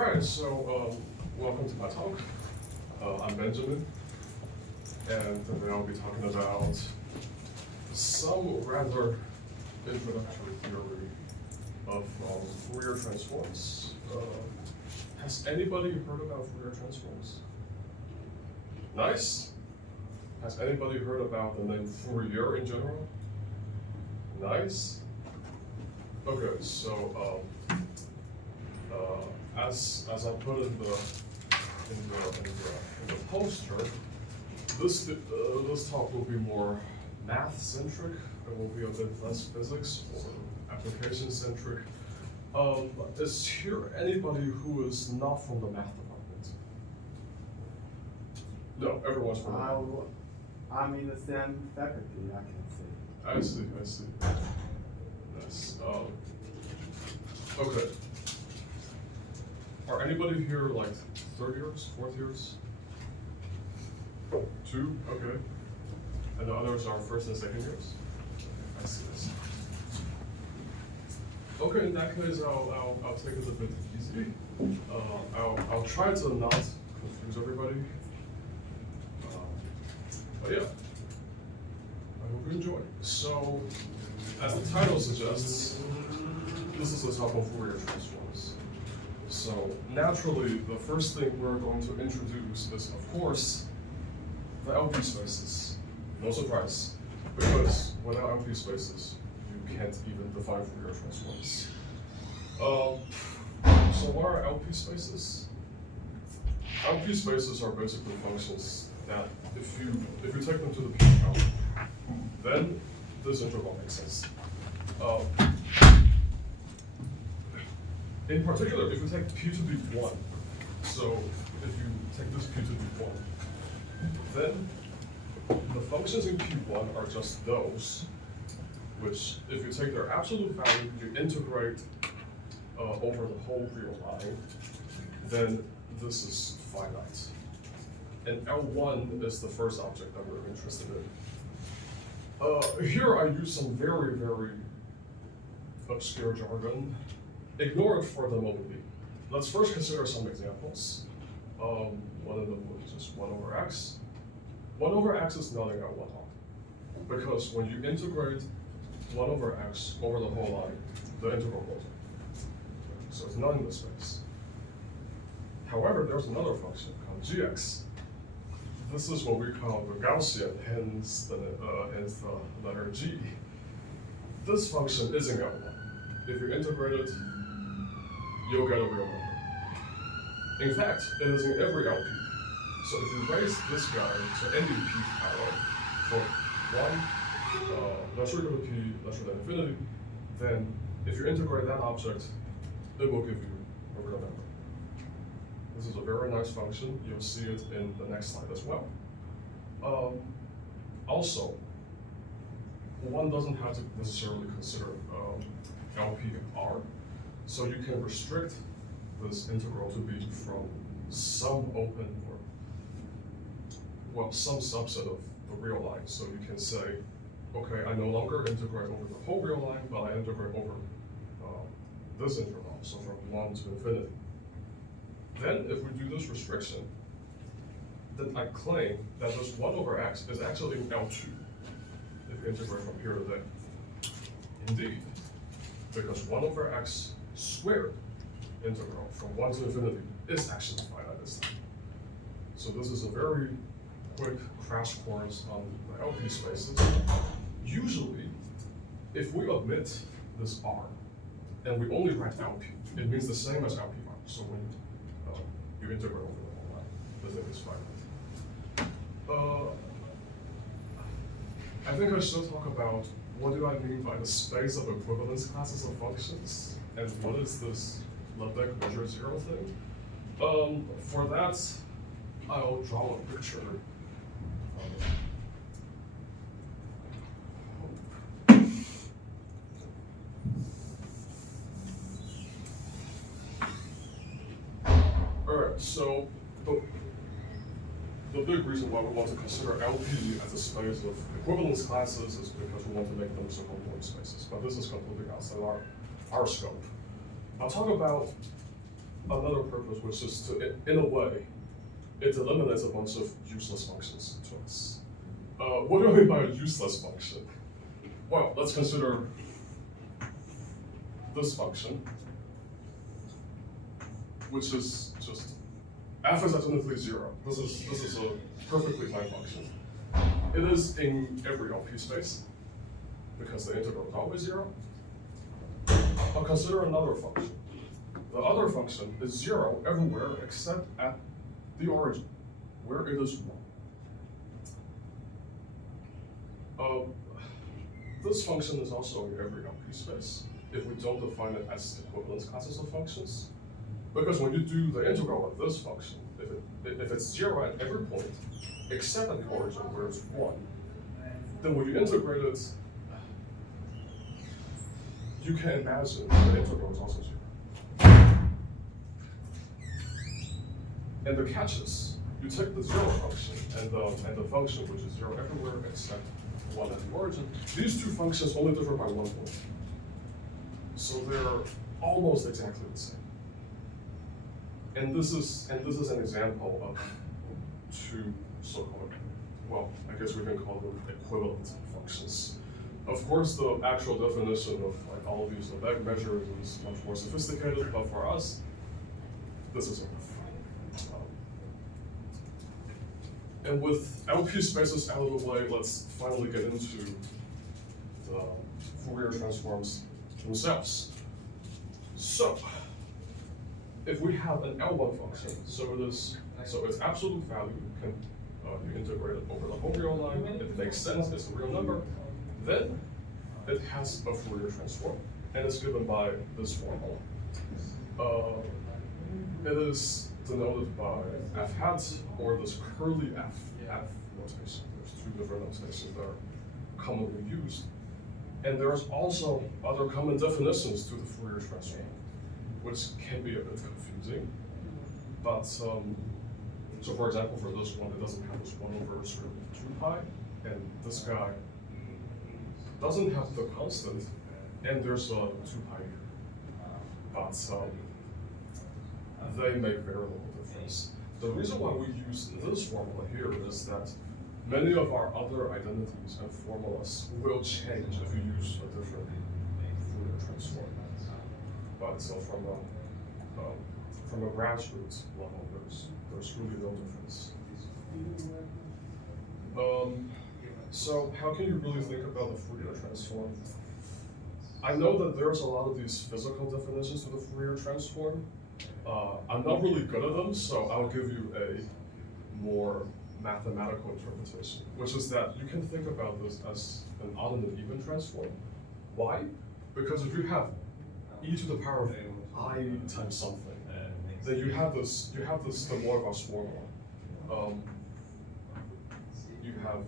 Alright, so welcome to my talk. I'm Benjamin, and today I'll be talking about some rather introductory theory of Fourier transforms. Has anybody heard about Fourier transforms? Nice. Has anybody heard about the name Fourier in general? Nice. Okay, so as I put in the poster, this talk will be more math-centric. It will be a bit less physics or application-centric. Is here anybody who is not from the math department? No, everyone's from the math. I'm in the same faculty, I can say. I see. Nice. Okay. Are anybody here like third years, fourth years? Two? Okay. And the others are first and second years? I see. Okay, in that case, I'll take it a bit easy. I'll try to not confuse everybody. But yeah, I hope you enjoy. So, as the title suggests, this is a talk of Fourier transforms. So, naturally, the first thing we're going to introduce is, of course, the LP spaces. No surprise, because without LP spaces, you can't even define Fourier transforms. So what are LP spaces? LP spaces are basically functions that if you take them to the P power, then this interval makes sense. In particular, if you take P to be 1, so if you take this P to be 1, then the functions in P1 are just those, which if you take their absolute value, you integrate over the whole real line, then this is finite. And L1 is the first object that we're interested in. Here I use some very, very obscure jargon. Ignore it for the moment. Let's first consider some examples. One of them was just 1 over x. 1 over x is nothing at 1 because when you integrate 1 over x over the whole line, the integral goes in. So it's not in the space. However, there's another function called gx. This is what we call the Gaussian, hence the letter g. This function is in L1. If you integrate it, you'll get a real number. In fact, it is in every LP. So if you raise this guy to any P power from 1 lesser equal to P lesser than infinity, then if you integrate that object, it will give you a real number. This is a very nice function. You'll see it in the next slide as well. Also, one doesn't have to necessarily consider LP R, so you can restrict this integral to be from some open or some subset of the real line. So you can say, okay, I no longer integrate over the whole real line, but I integrate over this interval, so from 1 to infinity. Then if we do this restriction, then I claim that this 1 over x is actually in L2 if you integrate from here to there. Indeed, because 1 over x squared integral from 1 to infinity is actually finite this time. So this is a very quick crash course on the LP spaces. Usually, if we omit this R and we only write LP, it means the same as LP R. So when you integrate over the whole line, the thing is finite. I think I should talk about what do I mean by the space of equivalence classes of functions, and what is this Lebesgue measure 0 thing. For that, I'll draw a picture. Alright, so the big reason why we want to consider LP as a space of equivalence classes is because we want to make them single point spaces. But this is completely outside our scope. I'll talk about another purpose, which is to, in a way, it eliminates a bunch of useless functions to us. What do I mean by a useless function? Well, let's consider this function, which is just f is identically 0. This is a perfectly fine function. It is in every LP space because the integral is always 0. I'll consider another function. The other function is 0 everywhere except at the origin, where it is 1. This function is also in every LP space if we don't define it as equivalence classes of functions. Because when you do the integral of this function, if it's 0 at every point except at the origin where it's 1, then when you integrate it, you can imagine the integral is also 0. And the catch is, you take the 0 function and the function which is 0 everywhere except 1 at the origin. These two functions only differ by 1 point. So they're almost exactly the same. And this is an example of two so-called, well, I guess we can call them equivalent functions. Of course, the actual definition of like all of these Lebesgue measures is much more sophisticated, but for us, this is enough. And with LP spaces out of the way, let's finally get into the Fourier transforms themselves. So, if we have an L1 function, so its absolute value can be integrated over the whole real line. It makes sense, it's a real number. Then it has a Fourier transform, and it's given by this formula. It is denoted by f hat or this curly f notation. There's two different notations that are commonly used. And there's also other common definitions to the Fourier transform, which can be a bit confusing. But, so for example, for this one, it doesn't have this 1 over sort of 2 pi, and this guy doesn't have the constant, and there's a 2 pi here. But they make very little difference. The reason why we use this formula here is that many of our other identities and formulas will change if you use a different Fourier transform. But so from a grassroots level, there's really no difference. So how can you really think about the Fourier transform? I know that there's a lot of these physical definitions to the Fourier transform. I'm not really good at them, so I'll give you a more mathematical interpretation, which is that you can think about this as an odd and even transform. Why? Because if you have e to the power of I times something, then you have this the Morgauss formula. You have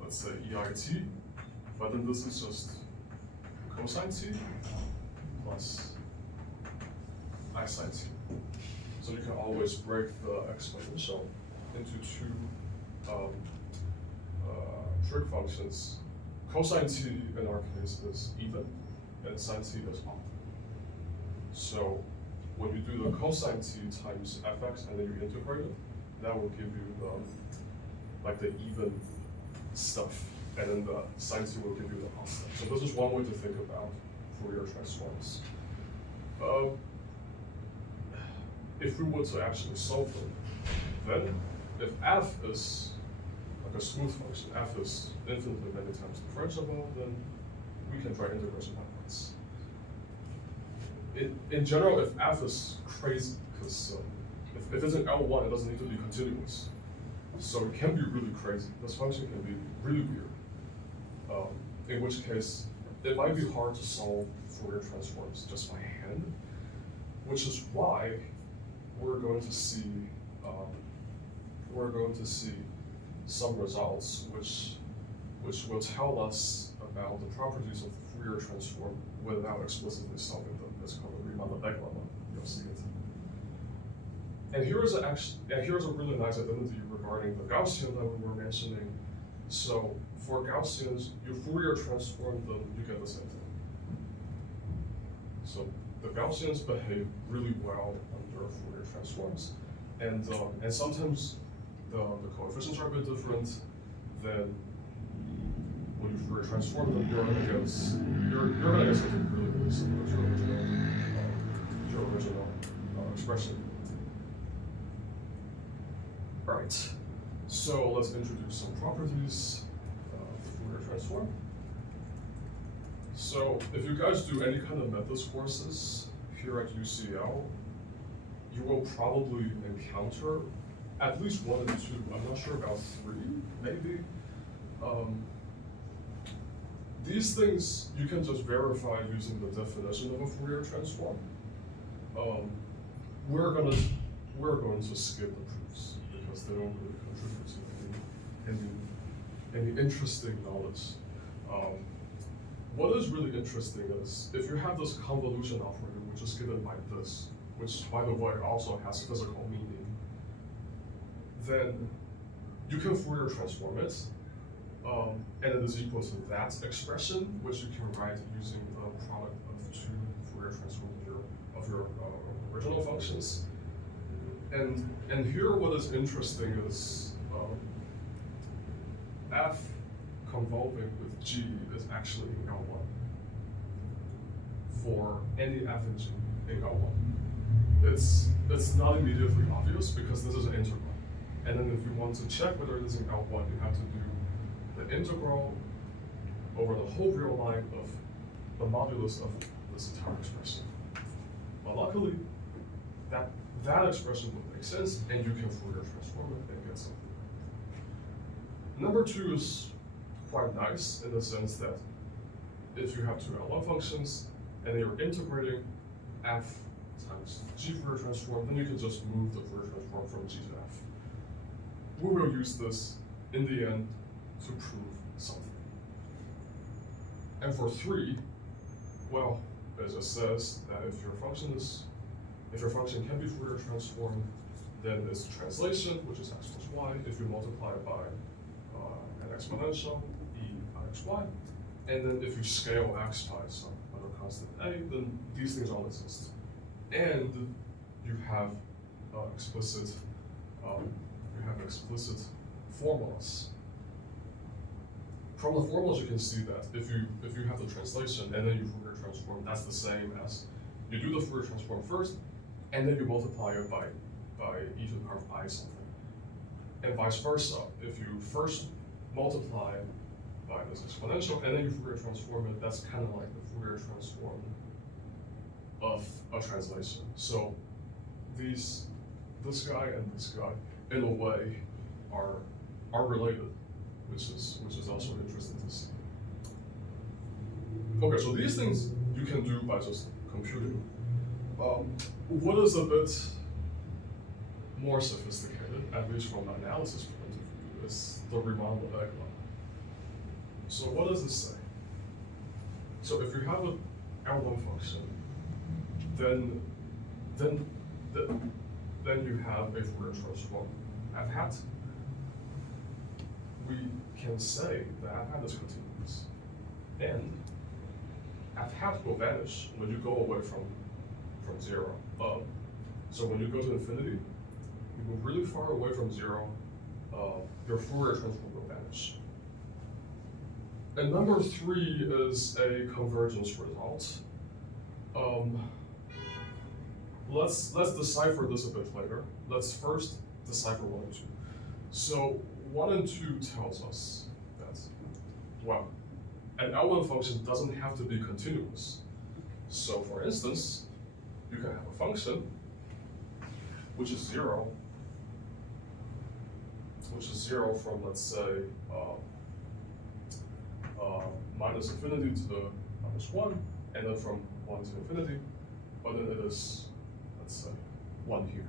let's say EIT, but then this is just cosine t plus I sine t. So you can always break the exponential into two trig functions. Cosine t in our case is even, and sine t is odd. So when you do the cosine t times fx and then you integrate it, that will give you like the even stuff, and then the sine t will give you the odd stuff. So this is one way to think about Fourier transforms. If we were to actually solve them, then if f is like a smooth function, f is infinitely many times differentiable, then we can try integration backwards. In general, if f is crazy, because if it's an L1, it doesn't need to be continuous. So it can be really crazy. This function can be really weird. In which case, it might be hard to solve Fourier transforms just by hand, which is why we're going to see some results which will tell us about the properties of the Fourier transform without explicitly solving them. It's called the Riemann-Lebesgue lemma. You'll see it. And here's a really nice identity regarding the Gaussian that we were mentioning. So for Gaussians, you Fourier transform them, you get the same thing. So the Gaussians behave really well under Fourier transforms, and sometimes the coefficients are a bit different. Then when you Fourier transform them, you're gonna get something really similar to your original expression. All right. So let's introduce some properties of the Fourier transform. So if you guys do any kind of methods courses here at UCL, you will probably encounter at least 1 and 2. I'm not sure about 3, maybe. These things you can just verify using the definition of a Fourier transform. We're going to skip the proofs because they don't really contribute to any interesting knowledge. What is really interesting is if you have this convolution operator, which is given by this, which by the way also has physical meaning, then you can Fourier transform it, and it is equal to that expression, which you can write using the product of 2 Fourier transforms of your original functions. And here what is interesting is f convolving with g is actually in L1 for any f and g in L1. It's not immediately obvious because this is an integral. And then if you want to check whether it is in L1, you have to do the integral over the whole real line of the modulus of this entire expression. But luckily, that expression would make sense, and you can Fourier transform it and get something. Number 2 is quite nice in the sense that if you have 2 L1 functions and you're integrating f times g Fourier transform, then you can just move the Fourier transform from g to f. We will use this in the end to prove something. And for 3, well, it just says that if your function can be Fourier transformed, then it's translation, which is x plus y. If you multiply it by an exponential, e by xy, and then if you scale x by some other constant a, then these things all exist. And you have explicit formulas. From the formulas, you can see that if you have the translation and then you Fourier transform, that's the same as you do the Fourier transform first, and then you multiply it by e to the power of I something. And vice versa. If you first multiply by this exponential and then you Fourier transform it, that's kind of like the Fourier transform of a translation. So this guy and this guy, in a way, are related, which is also interesting to see. Okay, so these things you can do by just computing. What is a bit more sophisticated, at least from an analysis point of view, is the Riemann-Lebesgue. So what does this say? So if you have an L1 function, then you have a Fourier transform f hat. We can say that f hat is continuous, and f hat will vanish when you go away from 0. So when you go to infinity, you move really far away from 0, your Fourier transform will vanish. And number 3 is a convergence result. Let's decipher this a bit later. Let's first decipher 1 and 2. So 1 and 2 tells us that, well, an L1 function doesn't have to be continuous. So for instance, you can have a function which is 0 from, let's say, minus infinity to the minus 1, and then from 1 to infinity, but then it is, let's say, 1 here.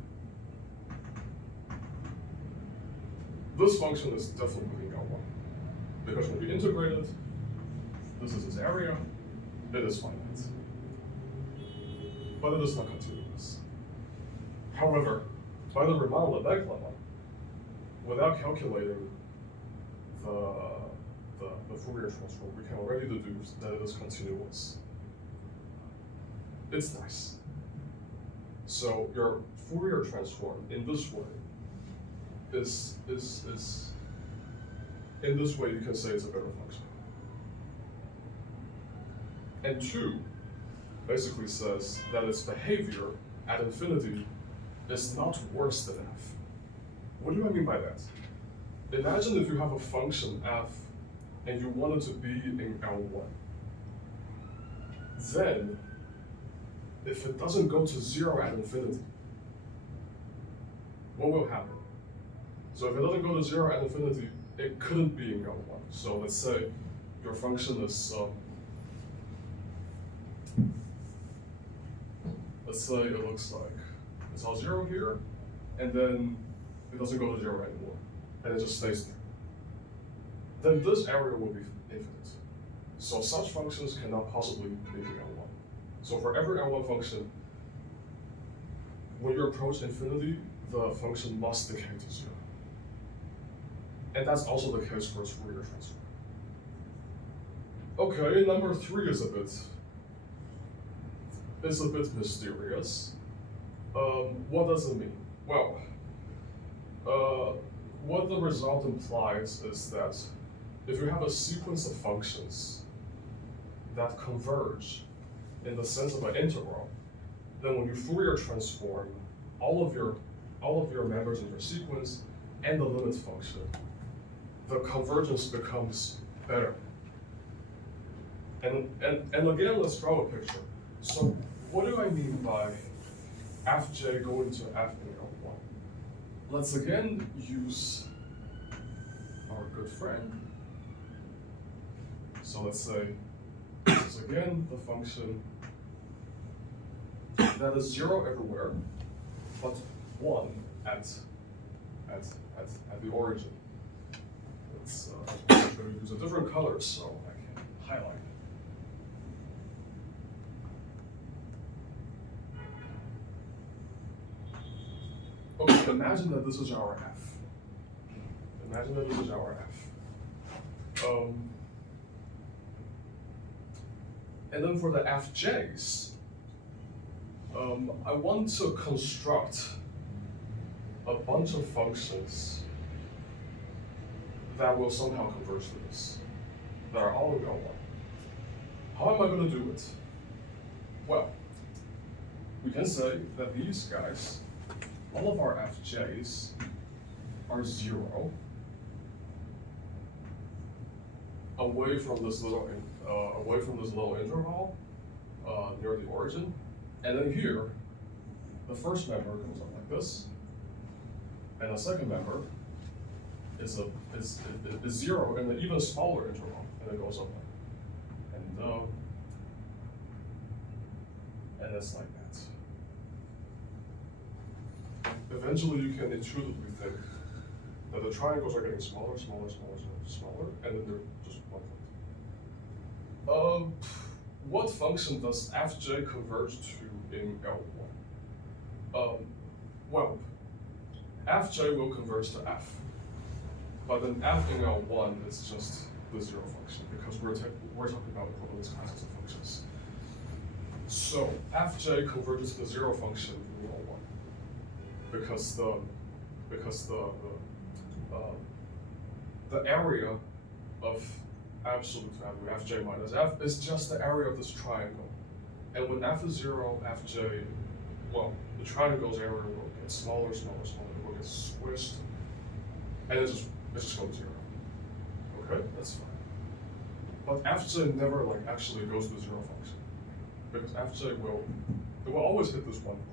This function is definitely L1, because when we integrate it, this is its area, it is finite. But it is not continuous. However, by the Riemann-Lebesgue lemma, without calculating the Fourier transform, we can already deduce that it is continuous. it's nice. So your Fourier transform in this way is in this way you can say it's a better function. And 2 basically says that its behavior at infinity is not worse than f. What do I mean by that? Imagine if you have a function f and you want it to be in L1. Then, if it doesn't go to 0 at infinity, what will happen? So if it doesn't go to 0 at infinity, it couldn't be in L1. So let's say your function is, let's say it looks like it's all 0 here, and then it doesn't go to 0 anymore, and it just stays there. Then this area will be infinite. So such functions cannot possibly be in L1. So for every L1 function, when you approach infinity, the function must decay to 0. And that's also the case for its Fourier transform. Okay, number 3 is a bit mysterious. What does it mean? Well, what the result implies is that if you have a sequence of functions that converge in the sense of an integral, then when you Fourier transform all of your members in your sequence and the limit function, the convergence becomes better. And again, let's draw a picture. So what do I mean by fj going to f in L1? Let's again use our good friend. So let's say this is again the function that is 0 everywhere, but 1 at the origin. Let's use a different color so I can highlight it. Okay, imagine that this is our f. Imagine that this is our f. And then for the fj's, I want to construct a bunch of functions that will somehow converge to this, that are all in L1. How am I going to do it? Well, we can say that these guys, all of our fj's are 0 away from this little interval near the origin, and then here the first member goes up like this, and the second member is 0 in an even smaller interval, and it goes up like that. And it's like that. Eventually, you can intuitively think that the triangles are getting smaller, and then they're just 1 point. What function does fj converge to in L1? Well, fj will converge to f, but then f in L1 is just the 0 function because we're talking about equivalence classes of functions. So fj converges to the 0 function in L1 because the area of absolute value fj minus f is just the area of this triangle, and when f is 0, fj, well, the triangle's area will get smaller, it will get squished, and it just goes 0. Okay, that's fine. But fj never actually goes to the 0 function because fj will always hit this 1 point.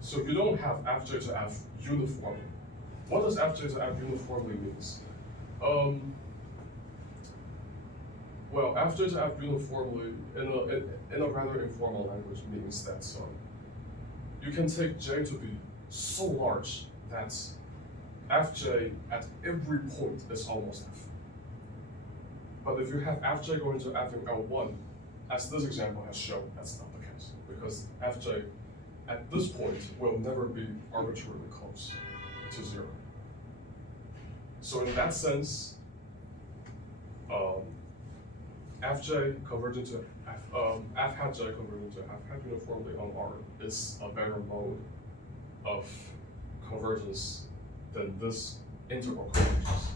So you don't have fj to f uniformly. What does fj to f uniformly means? Well, fj to f uniformly in a rather informal language means that you can take j to be so large that fj at every point is almost f. But if you have fj going to f in L1, as this example has shown, that's not the case because fj at this point will never be arbitrarily close to 0. So in that sense, fj converging to f hat j converging to f hat uniformly on R is a better mode of convergence than this integral convergence.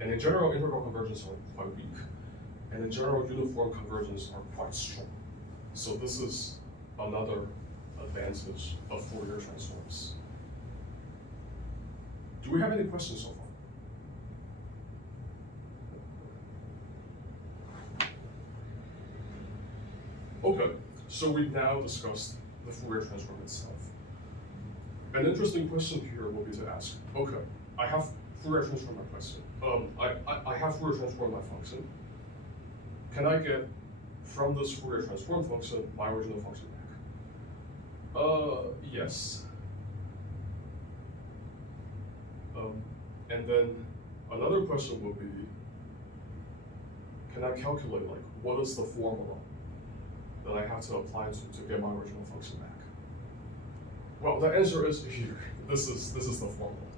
And in general, integral convergence are quite weak. And in general, uniform convergence are quite strong. So this is another advantage of Fourier transforms. Do we have any questions so far? Okay, so we've now discussed the Fourier transform itself. An interesting question here will be to ask, okay, I have Fourier transform my question. I have Fourier transform my function. Can I get from this Fourier transform function my original function back? Yes. And then another question would be, can I calculate like what is the formula that I have to apply to get my original function back? Well, the answer is here. This is the formula.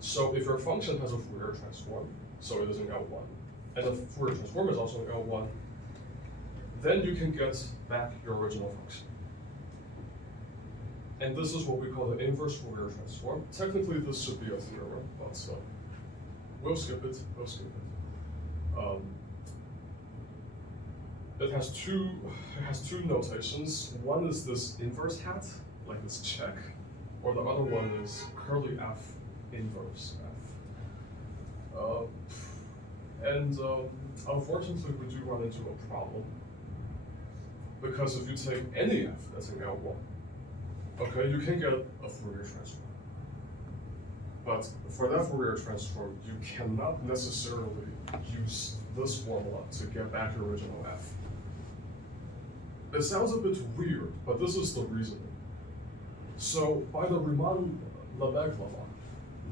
So if your function has a Fourier transform, so it is in L1, and the Fourier transform is also in L1, then you can get back your original function. And this is what we call the inverse Fourier transform. Technically, this should be a theorem, but we'll skip it. It has two notations. One is this inverse hat, like this check, or the other one is curly f inverse f. Unfortunately, we do run into a problem, because if you take any f that's in L1, okay, you can get a Fourier transform. But for that Fourier transform, you cannot necessarily use this formula to get back your original f. It sounds a bit weird, but this is the reasoning. So by the Riemann-Lebesgue law,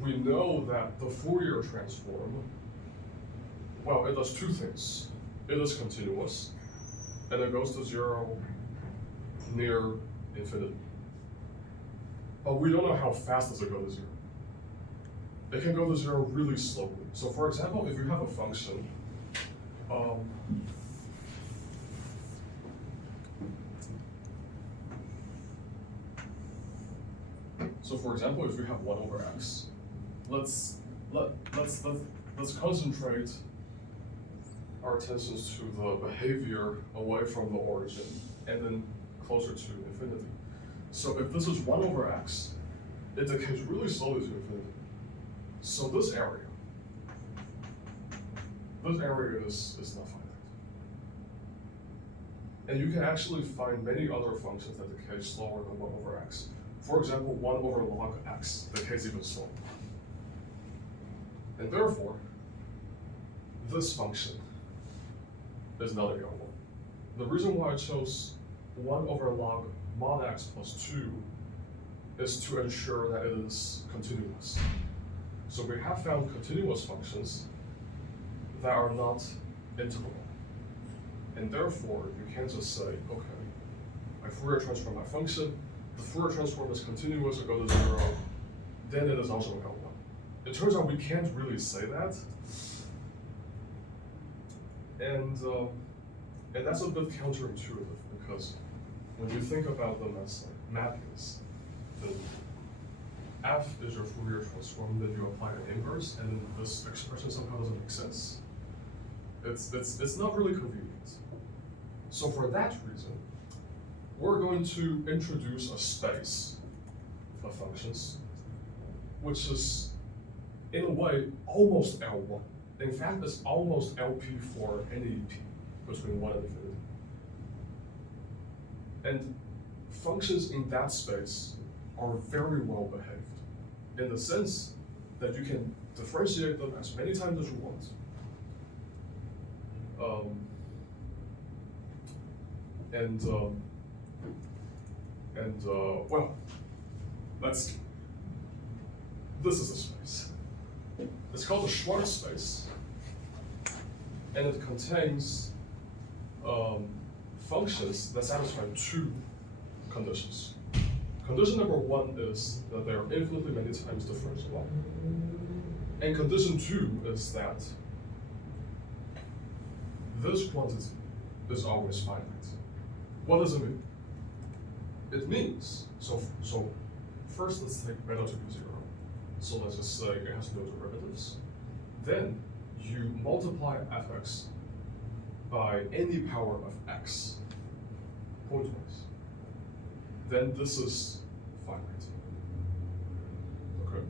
we know that the Fourier transform, well, it does two things. It is continuous, and it goes to 0 near infinity. But we don't know how fast does it go to 0. It can go to 0 really slowly. So for example, if you have a function, so for example, if we have 1 over x, let's concentrate our attentions to the behavior away from the origin and then closer to infinity. So if this is 1 over x, it decays really slowly to infinity. So this area is not finite. And you can actually find many other functions that decay slower than 1 over x. For example, 1 over log x decays even slower. And therefore, this function is not a L1. The reason why I chose 1 over log mod x plus 2 is to ensure that it is continuous. So we have found continuous functions that are not integral. And therefore, you can't just say, okay, I Fourier transform my function, the Fourier transform is continuous, it goes to 0, then it is also an L1. It turns out we can't really say that. And that's a bit counterintuitive, because when you think about them as like mappings, then f is your Fourier transform, then you apply an inverse, and then this expression somehow doesn't make sense. It's not really convenient. So for that reason, we're going to introduce a space of functions, which is, in a way, almost L1. In fact, it's almost LP for any p between 1 and infinity. And functions in that space are very well behaved, in the sense that you can differentiate them as many times as you want. Well, this is a space. It's called the Schwarz space, and it contains functions that satisfy 2 conditions. Condition number 1 is that they are infinitely many times differentiable. And condition 2 is that this quantity is always finite. What does it mean? It means, so first let's take beta to be 0. So let's just say it has no derivatives. Then you multiply fx by any power of x pointwise. Then this is finite. Okay.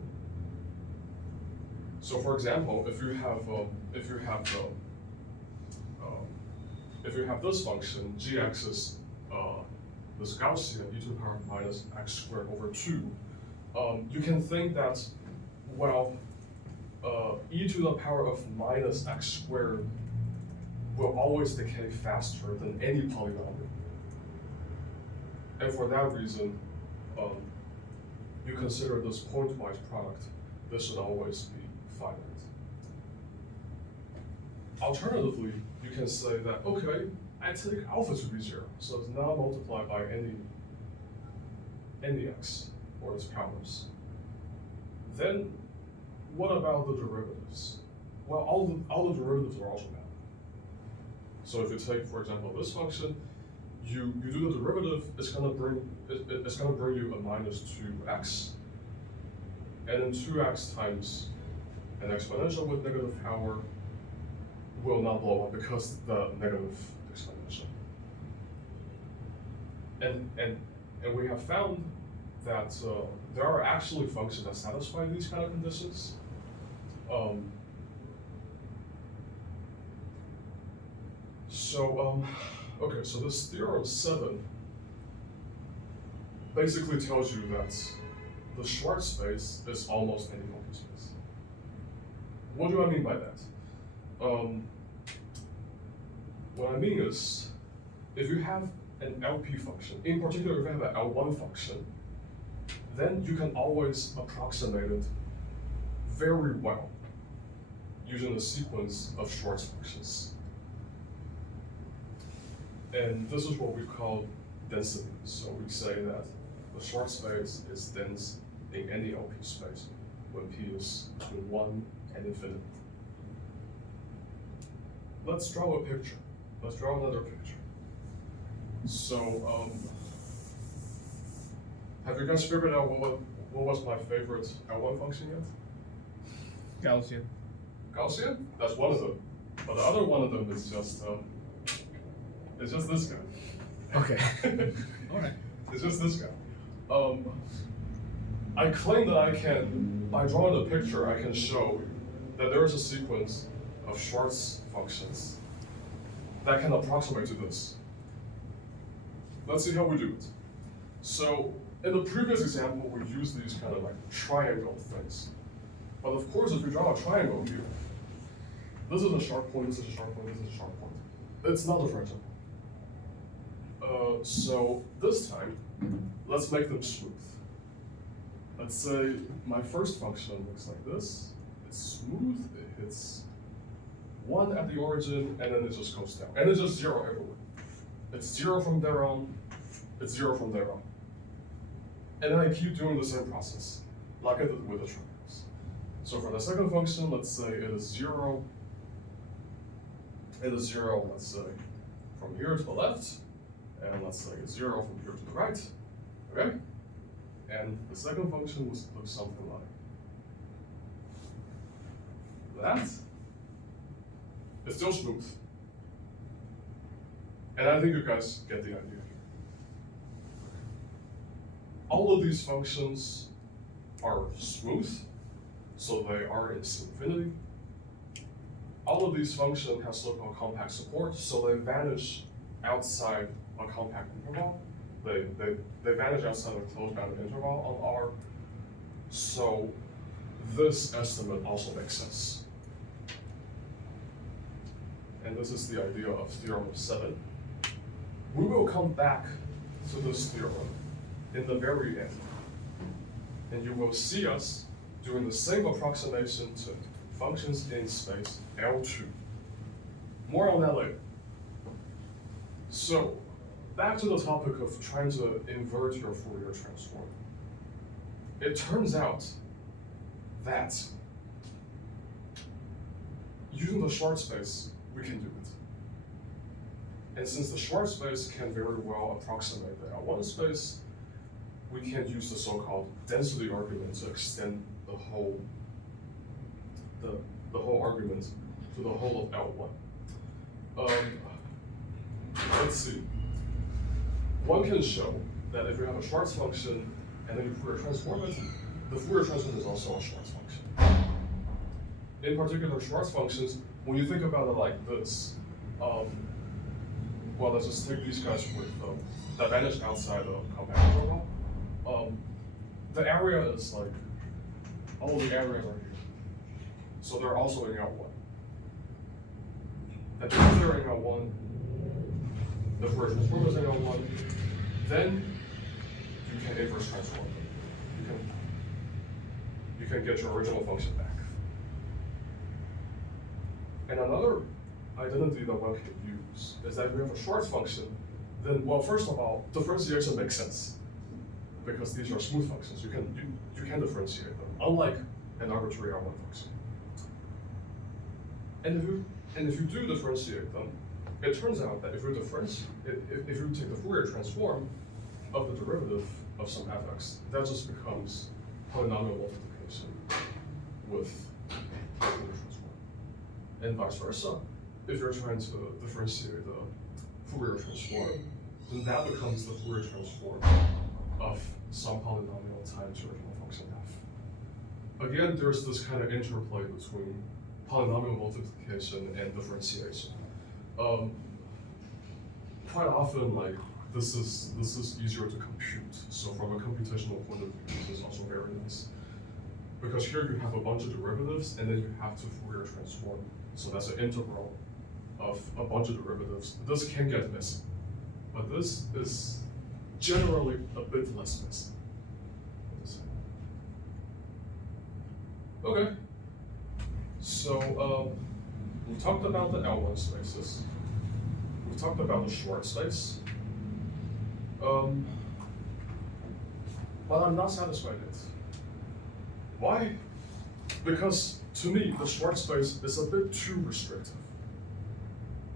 So for example, if you have this function, gx is this Gaussian e to the power minus x squared over 2, you can think that, well, e to the power of minus x squared will always decay faster than any polynomial. And for that reason, you consider this pointwise product, this should always be finite. Alternatively, you can say that, okay, I take alpha to be 0, so it's now multiplied by any x or its powers. Then, what about the derivatives? Well, all the derivatives are also bad. So if you take, for example, this function, you do the derivative, it's gonna bring you a minus 2x, and then 2x times an exponential with negative power will not blow up because the negative exponential. And we have found that there are actually functions that satisfy these kind of conditions. Okay, so this theorem 7 basically tells you that the Schwarz space is almost any LP space. What do I mean by that? What I mean is, if you have an LP function, in particular if you have an L1 function, then you can always approximate it very well using a sequence of Schwarz functions. And this is what we call density. So we say that the Schwarz space is dense in any LP space when P is between 1 and infinity. Let's draw a picture. Let's draw another picture. So, have you guys figured out what was my favorite L1 function yet? Gaussian. Gaussian? That's one of them. But the other one of them is just this guy. Okay. All right. It's just this guy. I claim that by drawing a picture, I can show that there is a sequence of Schwarz functions that can approximate to this. Let's see how we do it. So, in the previous example, we used these kind of like triangle things. But of course, if we draw a triangle here, this is a sharp point, this is a sharp point, this is a sharp point. It's not differentiable. So this time, let's make them smooth. Let's say my first function looks like this. It's smooth, it hits 1 at the origin, and then it just goes down. And it's just 0 everywhere. It's 0 from there on, it's 0 from there on. And then I keep doing the same process, like I did with the triangles. So for the second function, let's say it is 0. It is 0, let's say, from here to the left, and let's say it's 0 from here to the right, okay? And the second function looks something like that. It's still smooth. And I think you guys get the idea here. All of these functions are smooth, so they are in infinity. All of these functions have so-called compact support, so they vanish outside a compact interval. They vanish outside a closed-bounded interval on R. So this estimate also makes sense. And this is the idea of theorem 7. We will come back to this theorem in the very end. And you will see us doing the same approximation to functions in space L2. More on that later. So, back to the topic of trying to invert your Fourier transform. It turns out that using the Schwarz space, we can do it. And since the Schwarz space can very well approximate the L1 space, we can use the so-called density argument to extend the whole argument to the whole of L1. Let's see. One can show that if you have a Schwarz function and then you Fourier transform it, the Fourier transform is also a Schwarz function. In particular, Schwarz functions, when you think about it like this, well, let's just take these guys with that vanish outside the compact interval. The area is like, all the areas are here. So they're also in L1. And because they're in L1, the Fourier transform is in L1, then you can inverse transform them. You can get your original function back. And another identity that one can use is that if you have a Schwarz function, then, well, first of all, differentiation makes sense because these are smooth functions. You can differentiate them, unlike an arbitrary R1 function. And if you do differentiate them, it turns out that if you take the Fourier transform of the derivative of some fx, that just becomes polynomial multiplication with the Fourier transform. And vice versa. If you're trying to differentiate the Fourier transform, then that becomes the Fourier transform of some polynomial times your original function f. Again, there's this kind of interplay between polynomial multiplication and differentiation. Quite often, like this is easier to compute. So from a computational point of view, this is also very nice. Because here you have a bunch of derivatives, and then you have to Fourier transform. So that's an integral of a bunch of derivatives. This can get messy, but this is generally a bit less messy. Okay. So we talked about the L1 spaces. We talked about the Schwarz space. But I'm not satisfied yet. Why? Because to me, the Schwarz space is a bit too restrictive.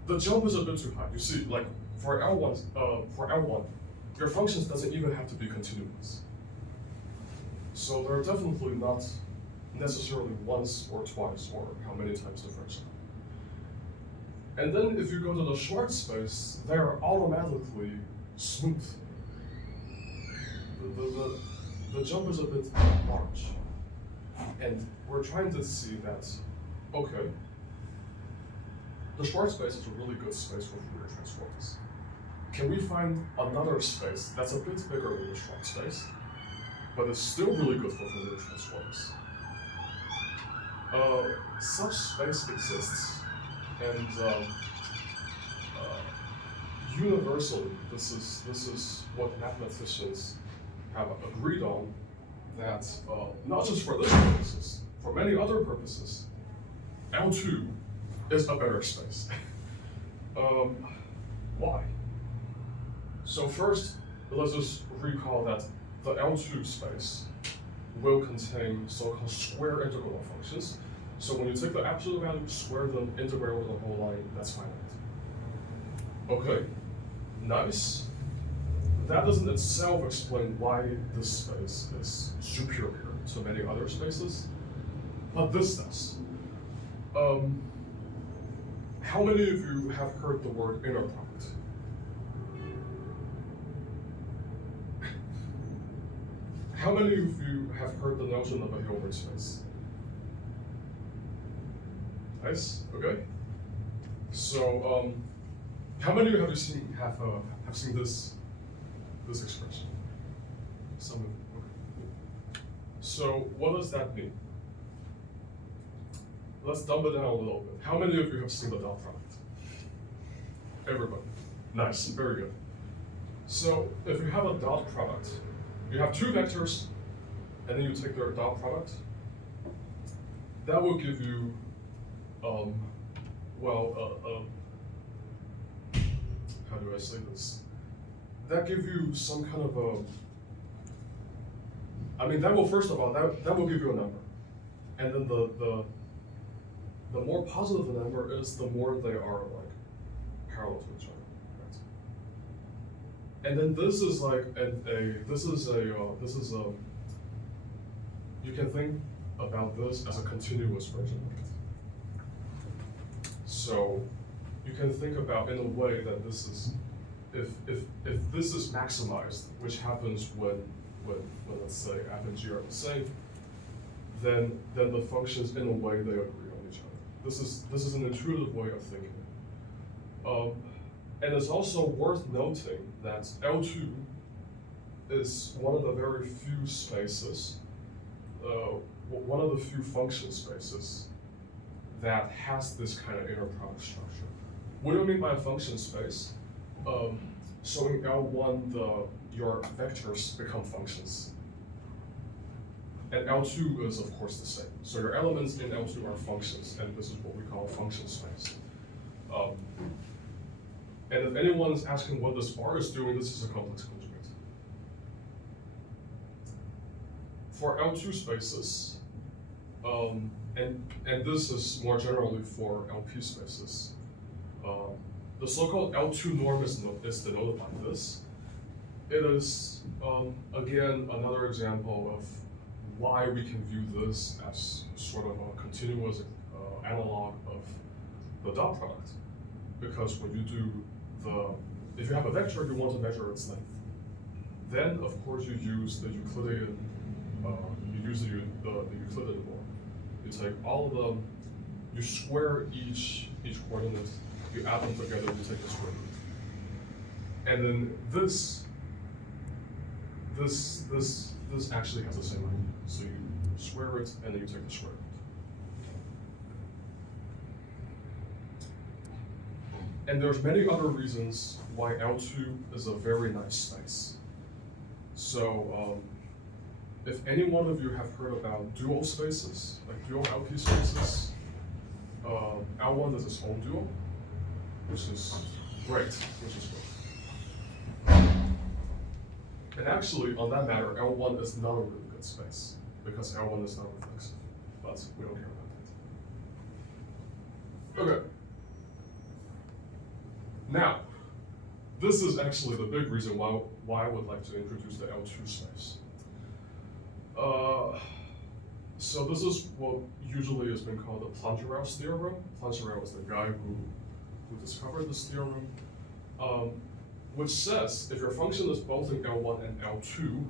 The jump is a bit too high. You see, like for L1, your functions doesn't even have to be continuous. So they're definitely not necessarily once or twice or how many times differentiable. And then if you go to the Schwarz space, they are automatically smooth. The jump is a bit large. And we're trying to see that, okay, the Schwarz space is a really good space for Fourier transforms. Can we find another space that's a bit bigger than the Schwarz space, but it's still really good for Fourier transforms? Such space exists, and universally, this is what mathematicians have agreed on, that not just for this purposes, for many other purposes, L2 is a better space. Why? So first, let's just recall that the L2 space will contain so-called square integral functions. So when you take the absolute value, square them, integrate over the whole line, that's finite. Okay, nice. That doesn't itself explain why this space is superior to many other spaces, but this does. How many of you have heard the word inner product? How many of you have heard the notion of a Hilbert space? Nice, okay. So, how many of you have seen this expression? Some of you. Okay. So, what does that mean? Let's dumb it down a little bit. How many of you have seen the dot product? Everybody. Nice, very good. So, if you have a dot product, you have two vectors, and then you take their dot product. That will give you, how do I say this? That gives you some kind of that will, first of all, that will give you a number. And then the more positive the number is, the more they are like parallel to each other, And then this is like you can think about this as a continuous version of it. So you can think about in a way that this is, if this is maximized, which happens when let's say f and g are the same, then the functions in a way they agree on each other. This is an intuitive way of thinking. And it's also worth noting that L2 is one of the very few spaces, one of the few function spaces that has this kind of inner product structure. What do I mean by a function space? So in L1, your vectors become functions. And L2 is, of course, the same. So your elements in L2 are functions, and this is what we call a function space. And if anyone is asking what this bar is doing, this is a complex conjugate. For L2 spaces, and this is more generally for LP spaces, the so-called L2 norm is denoted by this. It is, again, another example of why we can view this as sort of a continuous analog of the dot product. Because when you do if you have a vector, you want to measure its length. Then, of course, you use the Euclidean, the Euclidean norm. You take all of them, you square each coordinate, you add them together, you take the square root. And then this actually has the same idea. So you square it, and then you take the square root. And there's many other reasons why L2 is a very nice space. So if any one of you have heard about dual spaces, like dual LP spaces, L1 is its own dual, which is great, And actually, on that matter, L1 is not a really good space, because L1 is not reflexive, but we don't care about that. Okay. Now, this is actually the big reason why I would like to introduce the L2 space. So this is what usually has been called the Plancherel's theorem. Plancherel is the guy who discovered this theorem, which says if your function is both in L1 and L2,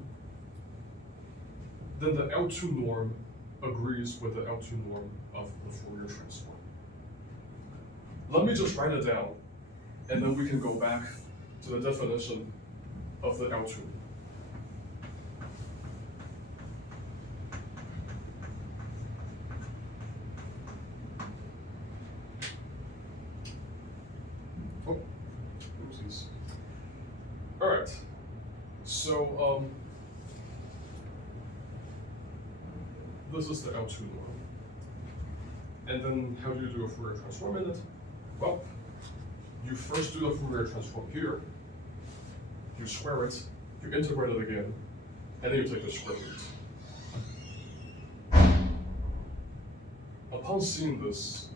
then the L2 norm agrees with the L2 norm of the Fourier transform. Let me just write it down, and then we can go back to the definition of the L2. Oh, oopsies. All right, so this is the L2 norm. And then how do you do a Fourier transform in it? Well, you first do the Fourier transform here, you square it, you integrate it again, and then you take the square root. Upon seeing this,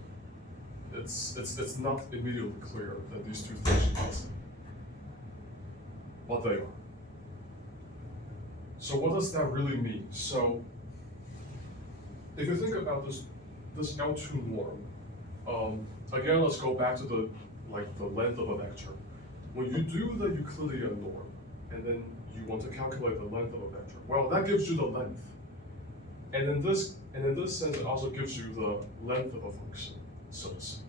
it's not immediately clear that these two things should be the same. But they are. So what does that really mean? So if you think about this L2 norm, again, let's go back to the length of a vector. When you do the Euclidean norm, and then you want to calculate the length of a vector, well, that gives you the length. And in this sense, it also gives you the length of a function, so to say.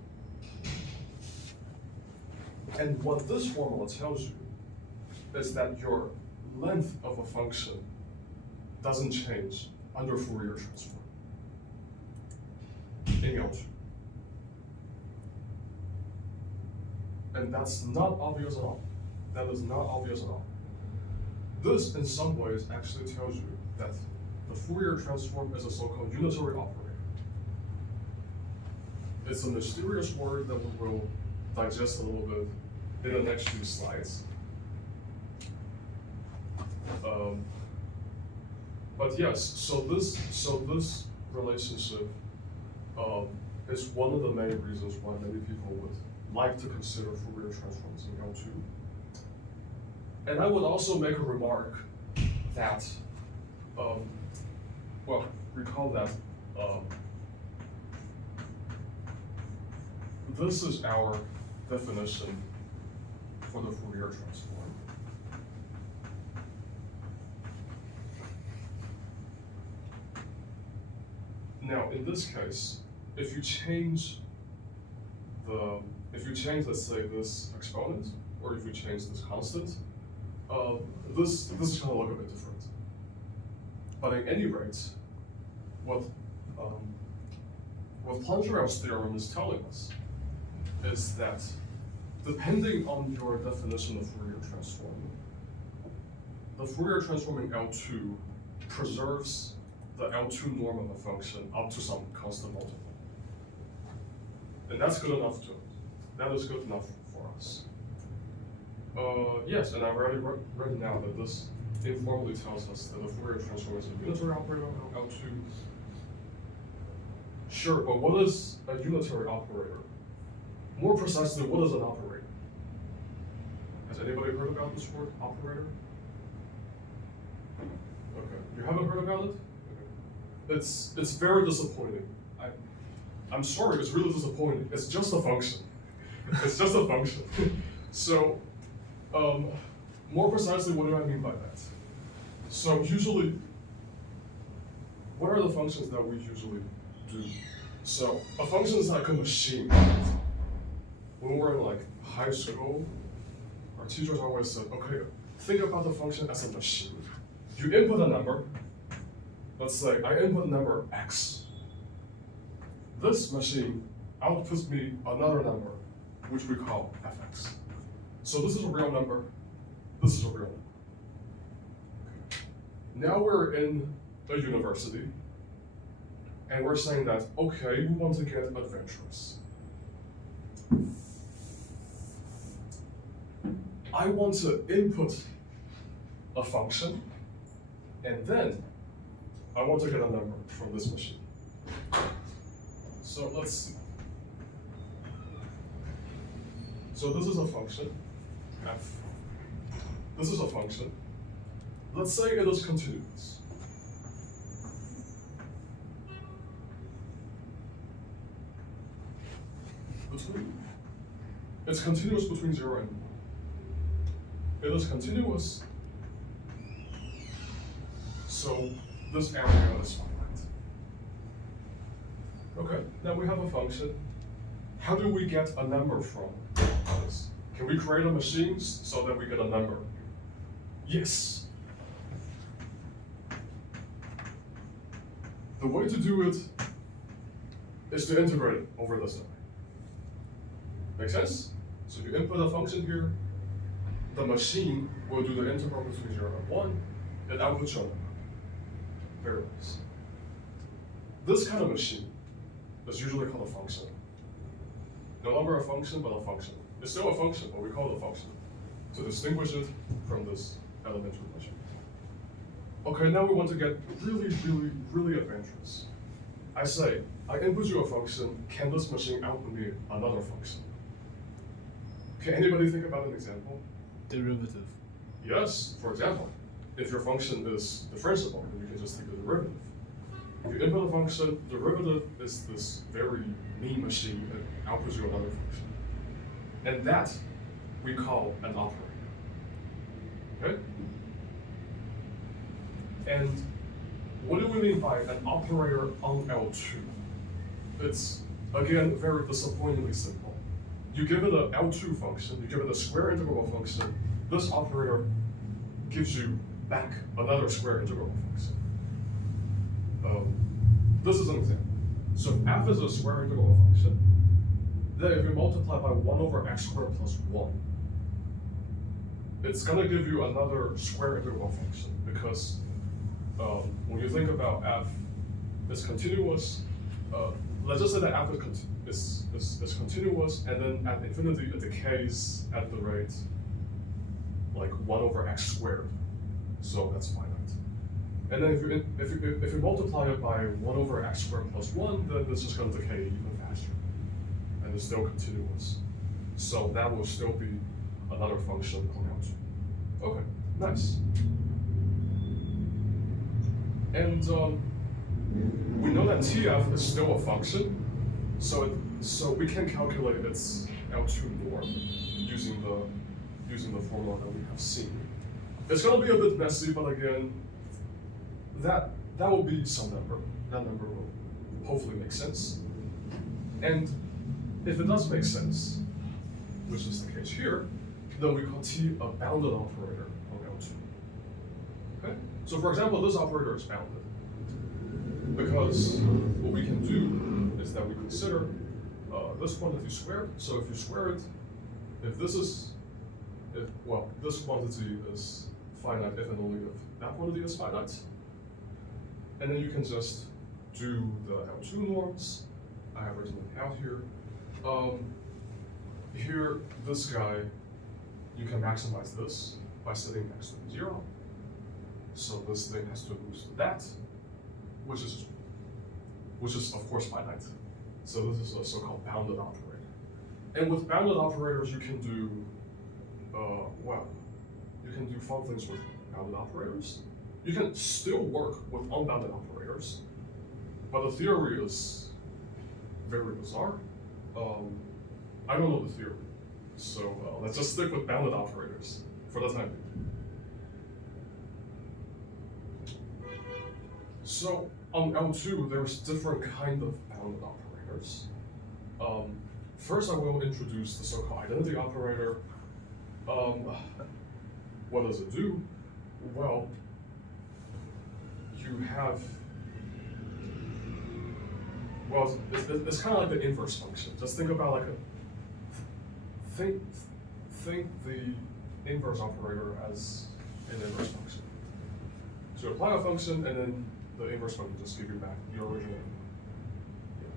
And what this formula tells you is that your length of a function doesn't change under Fourier transform in L2. And that's not obvious at all. That is not obvious at all. This, in some ways, actually tells you that the Fourier transform is a so-called unitary operator. It's a mysterious word that we will digest a little bit in the next few slides. But yes, so this relationship is one of the main reasons why many people would like to consider Fourier transforms in L2. And I would also make a remark that, well, recall that this is our definition for the Fourier transform. Now, in this case, if you change, let's say, this exponent, or if you change this constant, this is going to look a bit different. But at any rate, what Plancherel's theorem is telling us is that depending on your definition of Fourier transform, the Fourier transform in L2 preserves the L2 norm of a function up to some constant multiple. And that's good enough that is good enough for us. Yes, and I've already read now that this informally tells us that the Fourier transform is a unitary operator on L2. Sure, but what is a unitary operator? More precisely, what is an operator? Has anybody heard about this word, operator? Okay, you haven't heard about it? Okay. It's very disappointing. I'm sorry, it's really disappointing. It's just a function. It's just a function. So, more precisely, what do I mean by that? So usually, what are the functions that we usually do? So a function is like a machine. When we were in like high school, our teachers always said, okay, think about the function as a machine. You input a number. Let's say I input number x. This machine outputs me another number, which we call fx. So this is a real number. This is a real number. Now we're in a university, and we're saying that, okay, we want to get adventurous. I want to input a function, and then I want to get a number from this machine. So let's see. So this is a function, f. This is a function. Let's say it is continuous. It's continuous between 0 and 1. It is continuous, so this area is finite. Okay, now we have a function. How do we get a number from this? Can we create a machine so that we get a number? Yes. The way to do it is to integrate it over this way. Make sense? So you input a function here, the machine will do the integral between 0 and 1, and outputs your number. Very nice. This kind of machine is usually called a function. No longer a function, but a function. It's still a function, but we call it a function to distinguish it from this elementary machine. Okay, now we want to get really, really, really adventurous. I say, I input you a function, can this machine output me another function? Can anybody think about an example? Derivative. Yes, for example, if your function is differentiable, then you can just take the derivative. If you input a function, derivative is this very mean machine that outputs you another function. And that we call an operator. Okay? And what do we mean by an operator on L2? It's, again, very disappointingly simple. You give it an L2 function, you give it a square integral function, this operator gives you back another square integral function. This is an example. So if f is a square integral function, then if you multiply by 1 over x squared plus 1, it's going to give you another square integral function because when you think about f is continuous, let's just say that f is continuous, and then at infinity it decays at the rate like 1 over x squared. So that's finite. And then if you multiply it by 1 over x squared plus 1, then it's just going to decay even faster. And it's still continuous. So that will still be another function on L2. Okay, nice. And we know that TF is still a function, so we can calculate its L2 norm using the formula that we have seen. It's going to be a bit messy, but again, that will be some number. That number will hopefully make sense. And if it does make sense, which is the case here, then we call T a bounded operator on L2. Okay? So for example, this operator is bounded. Because what we can do is that we consider this quantity squared. So if you square it, this quantity is finite if and only if that quantity is finite. And then you can just do the L2 norms. I have written it out here. Here, this guy, you can maximize this by setting next to 0. So this thing has to lose to that, which is of course finite. So this is a so-called bounded operator. And with bounded operators, you can do, you can do fun things with bounded operators. You can still work with unbounded operators, but the theory is very bizarre. I don't know the theory, so let's just stick with bounded operators for the time being. So on L2, there's different kind of bounded operators. First, I will introduce the so-called identity operator. What does it do? Well, you have, it's kind of like the inverse function. Just think about like think the inverse operator as an inverse function. So you apply a function, and then the inverse function just give you back your original. Yeah.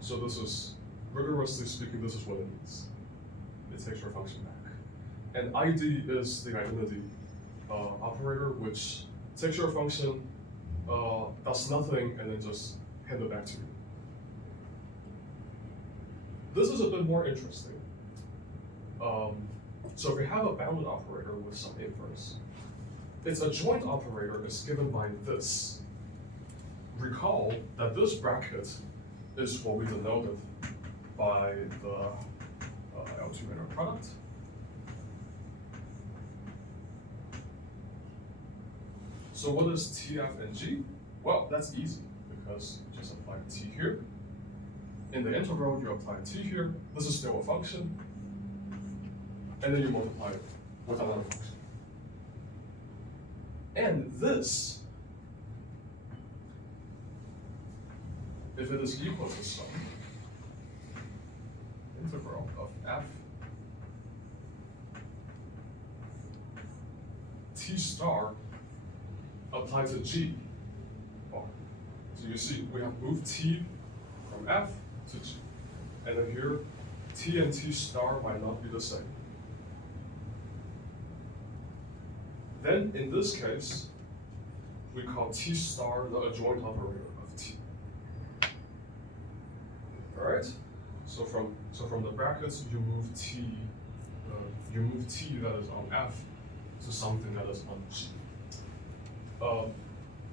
So this is, rigorously speaking, this is what it means. It takes your function back. And ID is the identity operator, which takes your function, does nothing, and then just hand it back to you. This is a bit more interesting. So if we have a bounded operator with some inverse, its adjoint operator is given by this. Recall that this bracket is what we denoted by the L2 inner product. So what is TF and G? Well, that's easy because you just apply T here. In the integral, you apply T here. This is still a function. And then you multiply it with another function. And this, if it is equal to some integral of f t star applied to g. Oh. So you see, we have moved t from f to g. And then here, t and t star might not be the same. Then, in this case, we call t star the adjoint operator of t. All right. So from the brackets, you move t that is on f to something that is on g.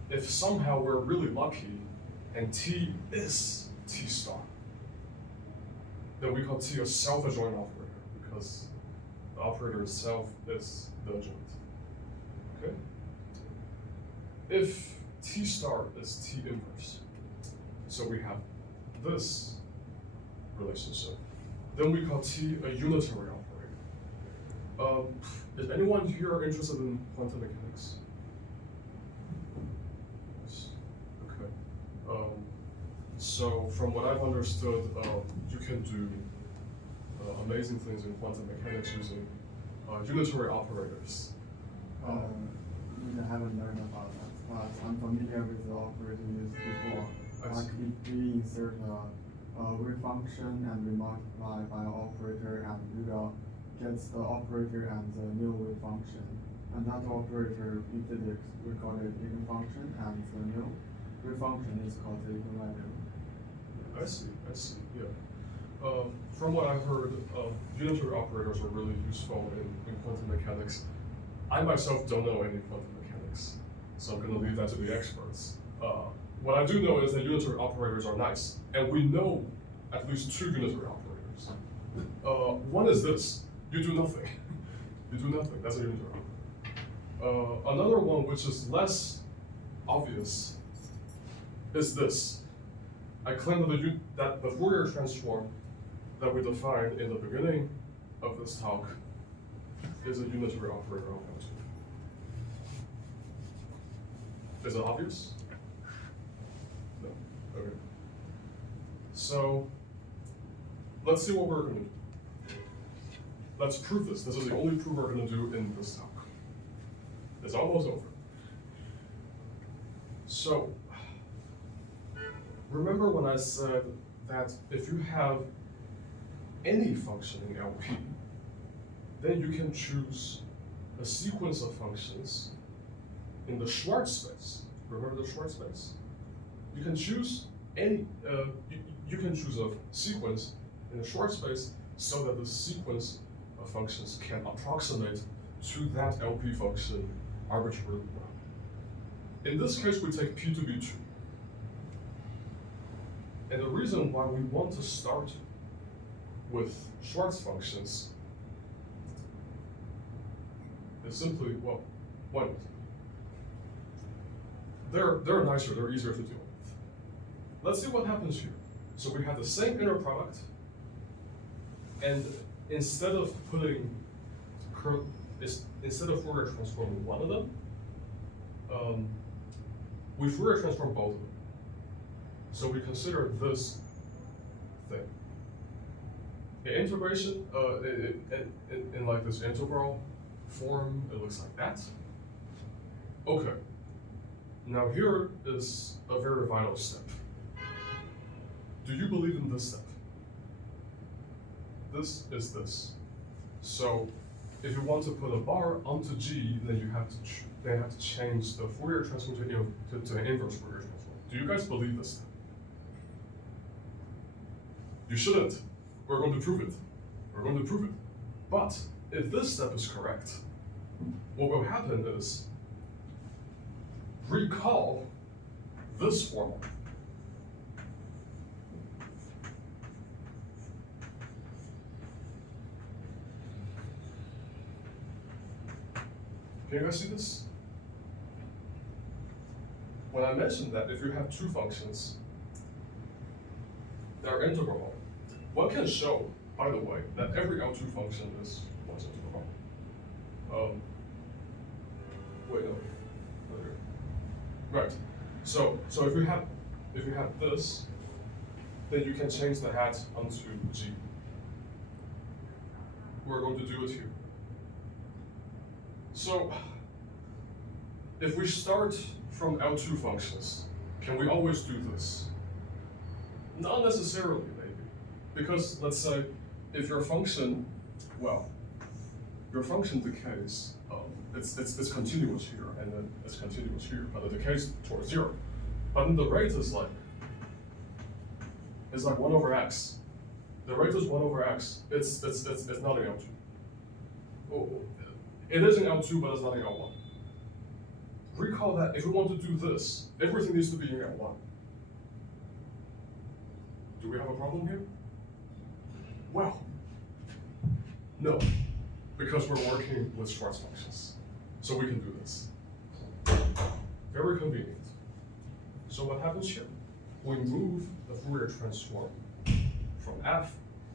If somehow we're really lucky and t is t star, then we call t a self-adjoint operator because the operator itself is the adjoint. Okay. If t star is t inverse, so we have this relationship, then we call t a unitary operator. Is anyone here interested in quantum mechanics? Yes. Okay. So from what I've understood, you can do amazing things in quantum mechanics using unitary operators. I haven't learned about that, but I'm familiar with the operator used before. Like if we insert a wave function and we multiply by an operator, and we will get the operator and the new wave function. And that operator in physics we call it eigenfunction, and the new wave function is called the eigenvalue. I see, yeah. from what I've heard, unitary operators are really useful in quantum mechanics. I myself don't know any quantum mechanics, so I'm going to leave that to the experts. What I do know is that unitary operators are nice, and we know at least two unitary operators. One is this: you do nothing. You do nothing. That's a unitary operator. Another one, which is less obvious, is this. I claim that the Fourier transform that we defined in the beginning of this talk is a unitary operator of L2. Is it obvious? No. Okay. So let's see what we're going to do. Let's prove this. This is the only proof we're going to do in this talk. It's almost over. So remember when I said that if you have any function in LP, then you can choose a sequence of functions in the Schwarz space. Remember the Schwarz space? You can choose any. You can choose a sequence in the Schwarz space so that the sequence of functions can approximate to that LP function arbitrarily well. In this case, we take P to be 2. And the reason why we want to start with Schwarz functions is simply, well, why not? They're nicer, they're easier to deal with. Let's see what happens here. So we have the same inner product, and instead of Fourier transforming one of them, we Fourier transform both of them. So we consider this thing. The integration, in like this integral form, it looks like that. Okay. Now here is a very vital step. Do you believe in this step? This is this. So if you want to put a bar onto G, then you have to change the Fourier transform to an inverse Fourier transform. Do you guys believe this step? You shouldn't. We're going to prove it. We're going to prove it. But if this step is correct, what will happen is recall this formula. Can you guys see this? When I mentioned that if you have two functions that are integral, one can show, by the way, that every L2 function is one's integral. Wait, no. Okay. Right. So if you have this, then you can change the hat onto G. We're going to do it here. So if we start from L2 functions, can we always do this? Not necessarily, maybe. Because let's say if your function, well, your function decays, it's continuous here, and then it's continuous here, but it decays towards 0. But then the rate is like 1 over x. The rate is 1 over x. It's not in L2. Oh, it is in L2, but it's not in L1. Recall that if we want to do this, everything needs to be in L1. Do we have a problem here? Well, no, because we're working with Schwarz functions. So we can do this. Very convenient. So what happens here? We move the Fourier transform from F,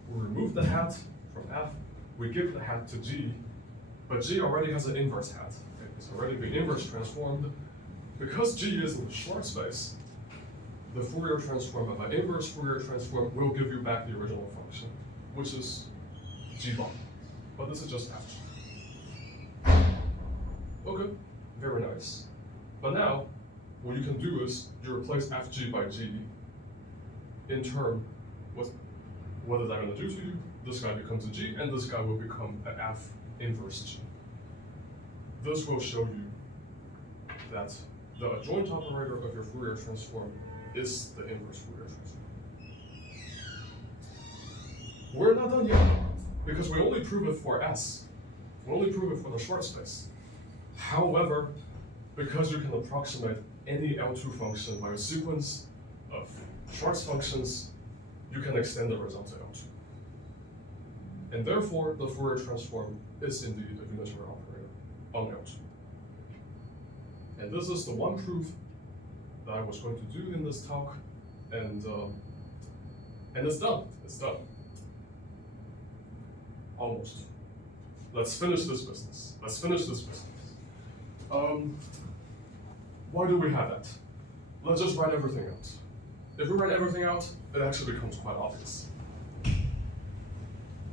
we remove the hat from F, we give the hat to G, but G already has an inverse hat. Okay? It's already been inverse transformed. Because G is in the Schwarz space, the Fourier transform of an inverse Fourier transform will give you back the original function, which is G bar. But this is just F. Okay, very nice. But now, what you can do is you replace Fg by G. In turn, what is that going to do to you? This guy becomes a G, and this guy will become an F inverse G. This will show you that the adjoint operator of your Fourier transform is the inverse Fourier transform. we're not done yet, because we only prove it for S. We only prove it for the Schwarz space. However, because you can approximate any L2 function by a sequence of Schwarz functions, you can extend the result to L2. And therefore, the Fourier transform is indeed a unitary operator on L2. And this is the one proof that I was going to do in this talk, and it's done. It's done. Almost. Let's finish this business. Let's finish this business. Why do we have that? Let's just write everything out. If we write everything out, it actually becomes quite obvious.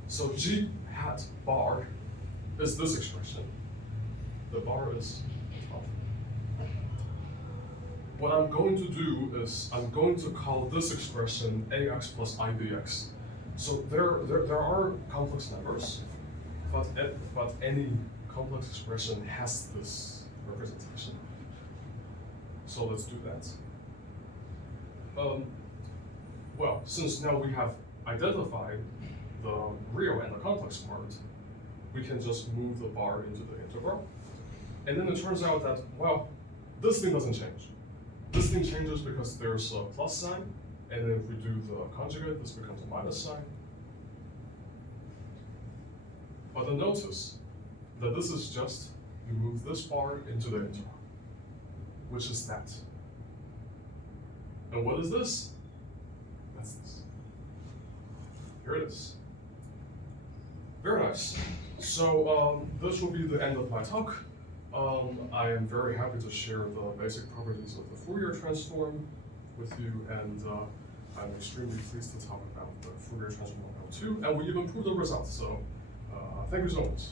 So G hat bar is this expression. The bar is top. What I'm going to do is I'm going to call this expression ax plus ibx. So there are complex numbers, but any complex expression has this representation. So let's do that. Well, since now we have identified the real and the complex part, we can just move the bar into the integral. And then it turns out that, well, this thing doesn't change. This thing changes because there's a plus sign, and then if we do the conjugate, this becomes a minus sign. But then notice that this is just, you move this bar into the integral, which is that. And what is this? That's this. Here it is. Very nice. So this will be the end of my talk. I am very happy to share the basic properties of the Fourier transform with you, and I'm extremely pleased to talk about the Fourier transform of L2, and we even proved the results. So thank you so much.